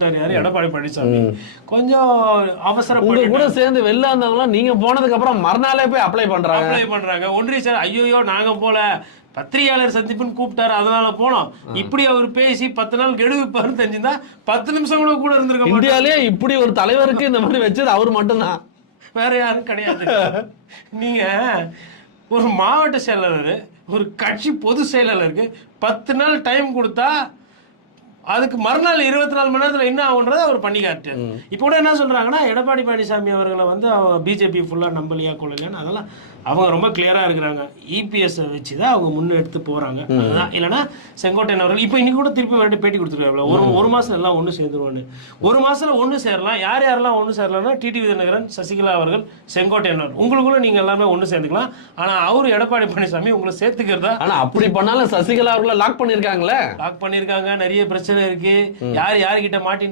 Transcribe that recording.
கூப்பிட்டாரு யாரு, எடப்பாடி பழனிசாமி. கொஞ்சம் உங்க கூட சேர்ந்து வெளில வந்தவங்களாம் நீங்க போனதுக்கு அப்புறம் மறுநாளே போய் அப்ளை பண்றாங்க. ஒன்றிய சார் ஐயோ நாங்க போல, பத்திரிகையாளர் சந்திப்புன்னு கூப்பிட்டாரு அதனால போனோம். இப்படி அவர் பேசி 10 நாள் கெடுவிப்பாருன்னு தெரிஞ்சிருந்தா 10 நிமிஷம் கூட இருந்திருக்க. இந்தியாலே இப்படி ஒரு தலைவருக்கு இந்த மாதிரி வச்சது அவர் மட்டும்தான், வேற யாரும் கிடையாது. நீங்க ஒரு மாவட்ட செயலாளர், ஒரு கட்சி பொதுச் செயலாளருக்கு 10 நாள் டைம் கொடுத்தா அதுக்கு மறுநாள் 24 மணி நேரத்தில் என்ன ஆகுன்றதை அவர் பண்ணி காட்டு. இப்போ கூட என்ன சொல்றாங்கன்னா, எடப்பாடி பழனிசாமி அவர்களை வந்து பிஜேபி ஃபுல்லாக நம்பலையா கொள்ளலையான்னு அதெல்லாம் அவங்க ரொம்ப கிளியரா இருக்கிறாங்க. இபிஎஸ் வச்சு தான் அவங்க முன்னெடுத்து போறாங்க. அதுதான். இல்லைன்னா செங்கோட்டையன் அவர்கள் இப்போ இன்னைக்கு கூட திருப்பி வரட்டு பேட்டி கொடுத்துருக்காங்க, ஒரு மாசம் எல்லாம் ஒன்று சேர்ந்துருவான்னு. ஒரு மாசத்துல ஒன்று சேரலாம். யாரெல்லாம் ஒன்று சேரலாம்னா டிடிவி தினகரன், சசிகலா அவர்கள், செங்கோட்டையன் அவர்கள், உங்களுக்குள்ள நீங்க எல்லாமே ஒன்று சேர்ந்துக்கலாம். ஆனா அவரு எடப்பாடி பழனிசாமி உங்களை சேர்த்துக்கிறதா. ஆனா அப்படி பண்ணாலும் சசிகலா அவர்களை லாக் பண்ணிருக்காங்களே, லாக் பண்ணிருக்காங்க. நிறைய பிரச்சனை இருக்கு. யார் யாருக்கிட்ட மாட்டி